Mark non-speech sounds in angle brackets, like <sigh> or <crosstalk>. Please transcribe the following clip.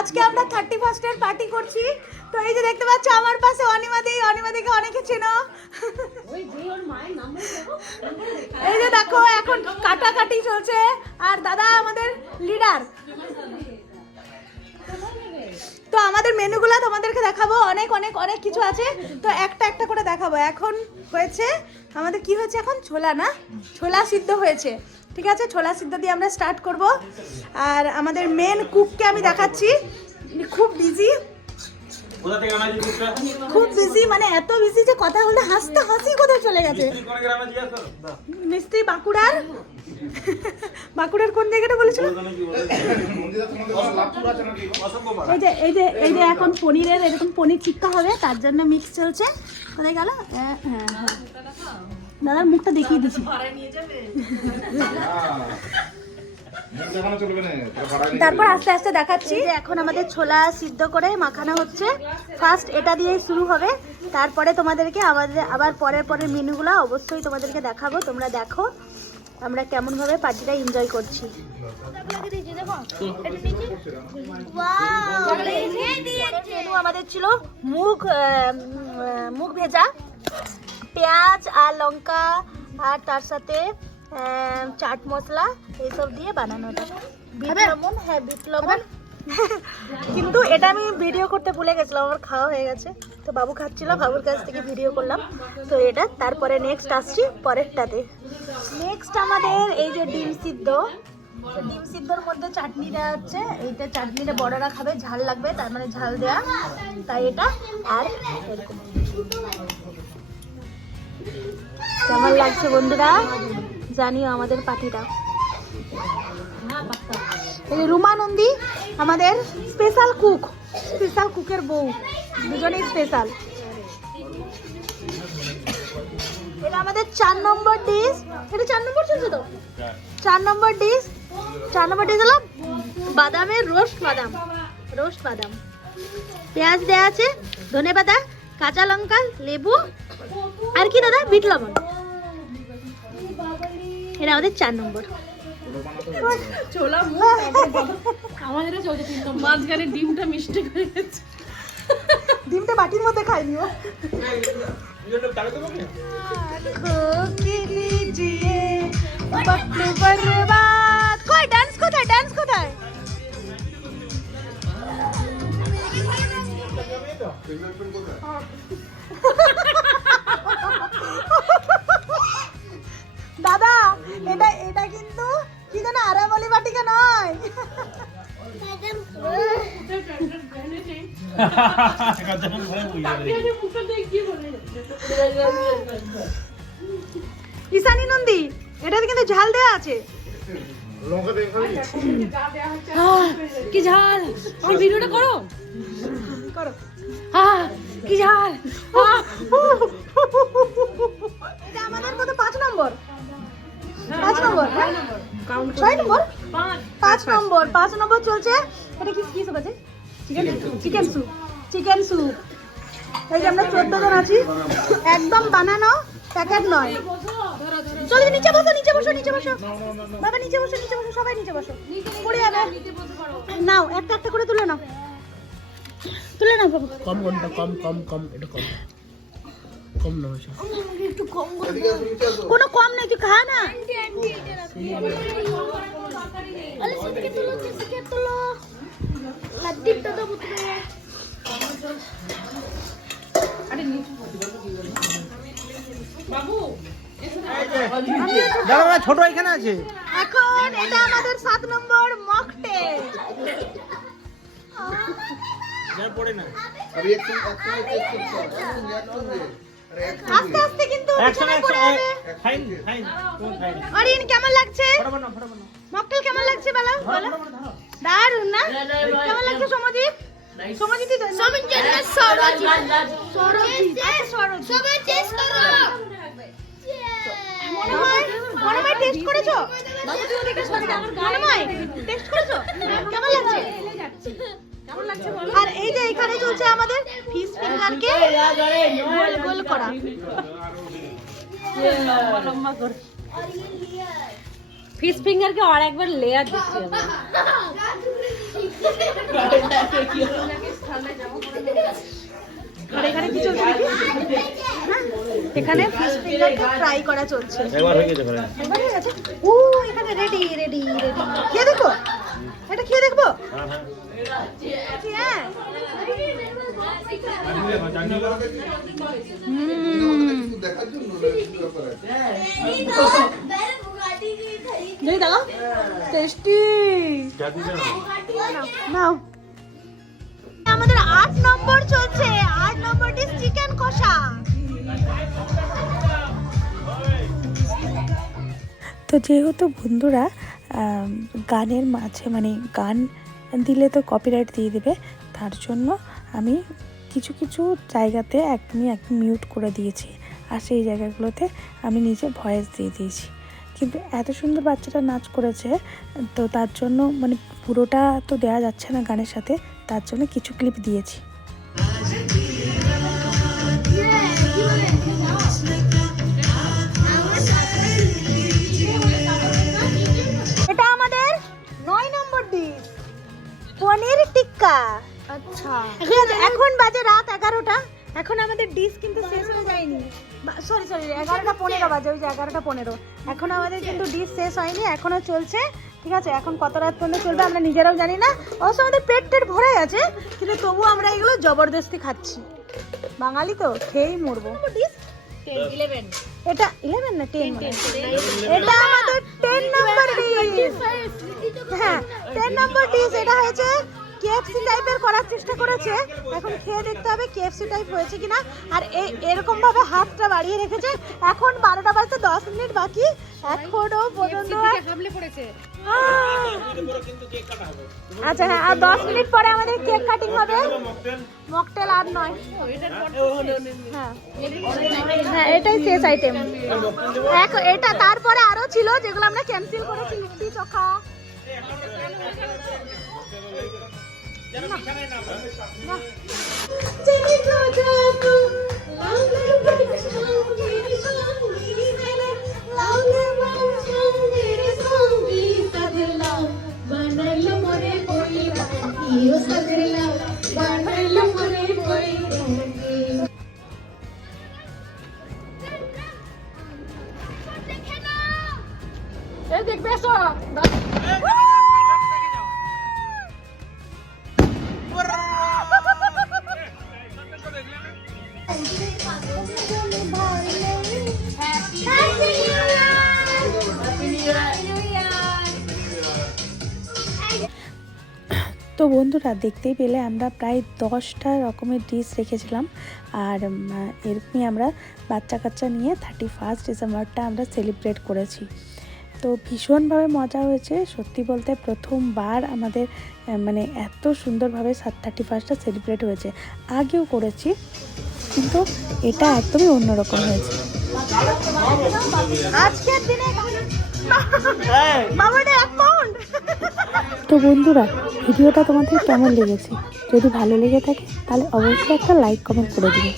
আজকে আমরা thirty first ফার্স্টের পার্টি করছি। তো এই যে দেখতে পাচ্ছ, আমার পাশে অনিমাদি। অনিমাদিকে অনেকে চেনো। এই যে দেখো, এখন কাটাকাটি চলছে। আর দাদা আমাদের লিডার তো আমাদের মেনুগুলো তোমাদেরকে দেখাবো। অনেক অনেক অনেক কিছু আছে। তো একটা একটা করে দেখাবো। এখন হয়েছে, আমাদের কি হয়েছে এখন? ছোলা না? ছোলা সিদ্ধ হয়েছে। ঠিক আছে? ছোলা সিদ্ধ দিয়ে আমরা স্টার্ট করব। আর আমাদের মেন কুককে আমি দেখাচ্ছি। খুব বিজি খুব বিজি মানে এত বিজি যে কথা বলতে হাসতে হাসি কোথায় চলে গেছে? মিস্ত্রি বাঁকুড়ার। বাঁকুড়ার কোন জায়গাটা বলেছিল। এই যে এই যে এই যে এখন পনিরের এরকম পনির টিক্কা হবে তার জন্য মিক্স চলছে। কোথায় গেল? হ্যাঁ হ্যাঁ। দাদার মুখটা দেখিয়ে দিচ্ছি তারপর আস্তে আস্তে দেখাচ্ছি। যে এখন আমাদের ছোলা সিদ্ধ করে মাখানো হচ্ছে। ফার্স্ট এটা দিয়েই শুরু হবে। তারপরে তোমাদেরকে আমাদের আবার পরের পরের মেনুগুলো অবশ্যই তোমাদেরকে দেখাবো। তোমরা দেখো আমরা কেমন ভাবে পার্টিটা এনজয় করছি। আমাদের ছিল আহ, মুগ ভেজা। পেঁয়াজ আর লঙ্কা আর তার সাথে চাট মশলা এইসব দিয়ে বানানো এটা। বিট লবণ হ্যাঁ বিট লবণ <laughs> কিন্তু এটা আমি ভিডিও করতে ভুলে গেছিলাম আমার খাওয়া হয়ে গেছে। তো বাবু খাচ্ছিল বাবুর কাছ থেকে ভিডিও করলাম। তো এটা তারপরে নেক্সট আসছি পরেরটাতে। নেক্সট আমাদের এই যে ডিম সিদ্ধ ডিম সিদ্ধর মধ্যে চাটনি দেওয়া হচ্ছে। এইটা চাটনিটা বড়রা খাবে ঝাল লাগবে তার মানে ঝাল দেওয়া তাই এটা আর এরকম। কেমন লাগছে বন্ধুরা? জানিও আমাদের এই রুমা নন্দী, আমাদের স্পেশাল কুক স্পেশাল কুকের বউ। দুজনেই স্পেশাল এটা আমাদের চার নম্বর ডিশ এটা চার নম্বর চলছে তো? চার নম্বর ডিশ চার নম্বর ডিশ হলো বাদামের রোস্ট বাদাম রোস্ট বাদাম। পেঁয়াজ দেওয়া আছে, ধনে পাতা, কাঁচা লঙ্কা, লেবু, আর কি দাদা? বিট লবণ। এরা আমাদের চার নম্বর। ছোলা আমাদের চলছে তিন মাঝখানে ডিমটা মিস্টেক হয়ে গেছে। ডিমটা বাটির মধ্যে খাইনি ও। কই ডান্স কোথায় ডান্স কোথায়? <laughs> এটা এটা কিন্তু কি যেন আরামলি বাটিকা নয়। ঈশানী নন্দী এটাতে কিন্তু ঝাল দেওয়া আছে। দিয়ে খাবি? কি ঝাল। আমার ভিডিওটা করো। করো। কি ঝাল। এটা আমাদের মধ্যে পাঁচ নম্বর। পাঁচ নম্বর হ্যাঁ? ছয় নম্বর? পাঁচ নম্বর পাঁচ নম্বর চলছে। এটা কি কি স্যুপ আছে? চিকেন স্যুপ চিকেন স্যুপ এই যে আমরা চোদ্দ জন আছি। একদম বানানো প্যাকেট নয়। চলো নিচে বসো নিচে বসো নিচে বসো। বাবা নিচে বসো নিচে বসো সবাই নিচে বসো। পড়ে যাবে। নাও একটা একটা করে তুলে নাও। তুলে নাও কম কম কম কম এটা কম। কম না হয়েছে একটু কম কোনো কম নেই তুই খা না? দাদা ছোট এখানে আছে। এখন এটা আমাদের সাত নম্বর মকটেল যার পড়ে না। আস্তে আস্তে কিন্তু বিছানায় পড়ে যাবে ফাইন ফাইন অরিন কেমন লাগছে মকটেল কেমন লাগছে বলো বলো দারুণ না কেমন লাগছে সমদীপ সমদীপ সমদীপ সরজি সরজি সবাই টেস্ট করো মনে হয় টেস্ট করেছ মনে হয় টেস্ট করেছ কেমন লাগছে আর এই যে এখানে চলছে আমাদের ফিশ ফিঙ্গারকে গোল গোল করা। ফিশ ফিঙ্গারকে আর একবার লেয়ার দিচ্ছি আর এখানে কি চলছে হ্যাঁ, এখানে ফিশ ফ্রাই করা চলছে। একবার হয়ে গেছে ঘরে একবার হয়ে গেছে? ও এখানে রেডি রেডি রেডি খেয়ে দেখব এটা খেয়ে দেখব? হ্যাঁ হ্যাঁ। আমাদের আট নম্বর চলছে আট নম্বর চিকেন কষা তো যেহেতু বন্ধুরা গানের মাঝে মানে গান দিলে তো কপিরাইট দিয়ে দেবে। তার জন্য আমি কিছু কিছু জায়গাতে একদমই একদম মিউট করে দিয়েছি। আর সেই জায়গাগুলোতে আমি নিজে ভয়েস দিয়ে দিয়েছি। কিন্তু এত সুন্দর বাচ্চাটা নাচ করেছে, তো তার জন্য মানে পুরোটা তো দেওয়া যাচ্ছে না গানের সাথে, তার জন্য কিছু ক্লিপ দিয়েছি। এখন আমাদের ডিশ কিন্তু শেষ হয়ে যায়নি। সরি সরি এগারোটা পনেরো বাজে ওই যে এগারোটা পনেরো। এখন আমাদের কিন্তু ডিশ শেষ হয়নি এখনও চলছে। ঠিক আছে এখন কত রাত পর্যন্ত চলবে আমরা নিজেরাও জানি না। অবশ্য আমাদের পেট টেট ভরে গেছে কিন্তু তবুও আমরা এগুলো জবরদস্তি খাচ্ছি। বাঙালি তো খেয়েই মরবো। ডিশ এটা ইলেভেন না টেন এটা আমাদের টেন নাম্বার ডিশ হ্যাঁ টেন নাম্বার ডিশ এটা হয়েছে কেএফসি টাইপের করার চেষ্টা করেছে। এখন খেয়ে দেখতে হবে কেএফসি টাইপ হয়েছে কিনা। আর এই এরকম ভাবে হাতটা বাড়িয়ে রেখেছে। এখন বারোটা বাজতে দশ মিনিট বাকি। এখনও পর্যন্ত! আচ্ছা হ্যাঁ আর দশ মিনিট পরে আমাদের কেক কাটিং হবে। মকটেল আর নয়। হ্যাঁ। হ্যাঁ এটাই শেষ আইটেম এটা তারপরে আরও ছিল যেগুলো আমরা ক্যান্সেল করেছি litti chokha. Ele tem que pensar. তো বন্ধুরা দেখতেই পেলে আমরা প্রায় দশটা রকমের ডিশ রেখেছিলাম। আর এরকমই আমরা বাচ্চা কাচ্চা নিয়ে থার্টি ফার্স্ট ডিসেম্বরটা আমরা সেলিব্রেট করেছি। তো ভীষণভাবে মজা হয়েছে। সত্যি বলতে প্রথমবার আমাদের মানে এত সুন্দরভাবে সাত থার্টি ফার্স্টটা সেলিব্রেট হয়েছে। আগেও করেছি কিন্তু এটা একদমই অন্যরকম হয়েছে। আজকের দিনে বাবাটা এক পাউন্ড তো বন্ধুরা, ভিডিওটা তোমাদের কেমন লেগেছে? যদি ভালো লেগে থাকে, তাহলে অবশ্যই একটা লাইক কমেন্ট করে দিবে।